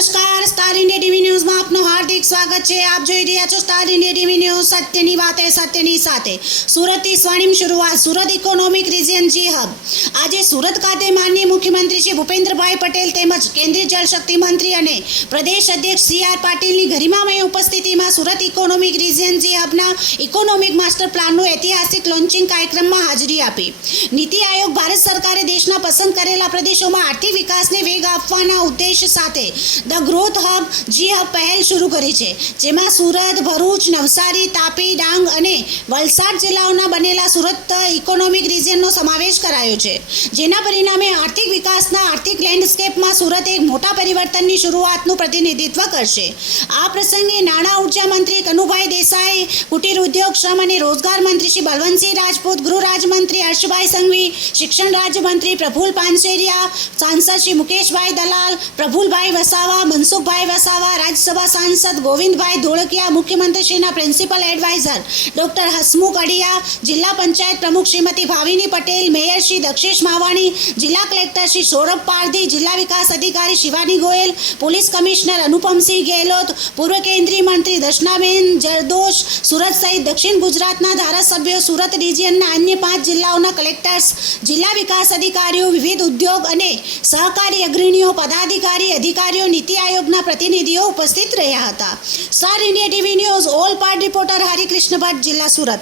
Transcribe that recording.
નમસ્કાર, star India TV ન્યૂઝમાં આપનું હાર્દિક સ્વાગત છે। આપ જોઈ રહ્યા છો સ્ટાર ઇન્ડિયા ટીવી ન્યૂઝ, સત્યની વાતે સત્યની સાથે। સુરતથી સ્વર્ણિમ શરૂઆત, સુરત ઇકોનોમિક રિજિયન જી હબ। આજે સુરત ખાતે માનનીય મુખ્યમંત્રી શ્રી ભૂપેન્દ્રભાઈ પટેલ તેમજ કેન્દ્રીય જળશક્તિ મંત્રી અને પ્રદેશ અધ્યક્ષ સી.આર. પાટીલની ગરિમામય ઉપસ્થિતિમાં સુરત ઇકોનોમિક રિજિયન જી હબના ઇકોનોમિક માસ્ટર પ્લાનનું ઐતિહાસિક લોન્ચિંગ કાર્યક્રમમાં હાજરી આપી। નીતિ આયોગ ભારત સરકારે દેશના પસંદ કરેલા પ્રદેશોમાં આર્થિક વિકાસને વેગ આપવાના ઉદ્દેશ સાથે the growth hub G hub પહેલ શરૂ કરી છે, જેમાં સુરત, ભરૂચ, નવસારી, તાપી, ડાંગ અને વલસાડ જિલ્લાઓના બનેલા સુરત ઇકોનોમિક રિજિયનનો સમાવેશ કરાયો છે, જેના પરિણામે આર્થિક વિકાસના આર્થિક લેન્ડસ્કેપમાં સુરત એક મોટા પરિવર્તનની શરૂઆતનું પ્રતિનિધિત્વ કરશે। આ પ્રસંગે નાણાં ઉર્જા મંત્રી કનુભાઈ દેસાઈ, કુટીર ઉદ્યોગ, શ્રમ અને રોજગાર મંત્રી શ્રી બલવંતસિંહ રાજપૂત, ગૃહ રાજ્યમંત્રી હર્ષભાઈ સંઘવી, શિક્ષણ રાજ્યમંત્રી પ્રફુલ પાનસેરિયા, સાંસદ શ્રી મુકેશભાઈ દલાલ, પ્રફુલભાઈ વસાવા, મનસુખભાઈ વસાવા, રાજ્યસભા સાંસદ ગોવિંદભાઈ ધોળકિયા, મુખ્યમંત્રીશ્રીના પ્રિન્સિપલ એડવાઇઝર ડોક્ટર હસમુખ અડિયા, જિલ્લા પંચાયત પ્રમુખ શ્રીમતી ભાવિની પટેલ, મેયર શ્રી દક્ષેશ માવાણી, જિલ્લા કલેક્ટર શ્રી સૌરભ પારધી, જિલ્લા વિકાસ અધિકારી શિવાની ગોયલ, પોલીસ કમિશનર અનુપમસિંહ ગેહલોત, પૂર્વ કેન્દ્રીય મંત્રી દર્શનાબેન જરદોશ, સુરત સહિત દક્ષિણ ગુજરાતના ધારાસભ્યો, સુરત રિજિયનના અન્ય 5 જિલ્લાઓના કલેક્ટર્સ, જિલ્લા વિકાસ અધિકારીઓ, વિવિધ ઉદ્યોગ અને સહકારી અગ્રણીઓ, પદાધિકારી, અધિકારીઓ, નીતિ આયોગના પ્રતિનિધિઓ ઉપસ્થિત રહ્યા હતા। Star India TV news all part reporter Harikrishna Bhatt, જિલ્લા સુરત।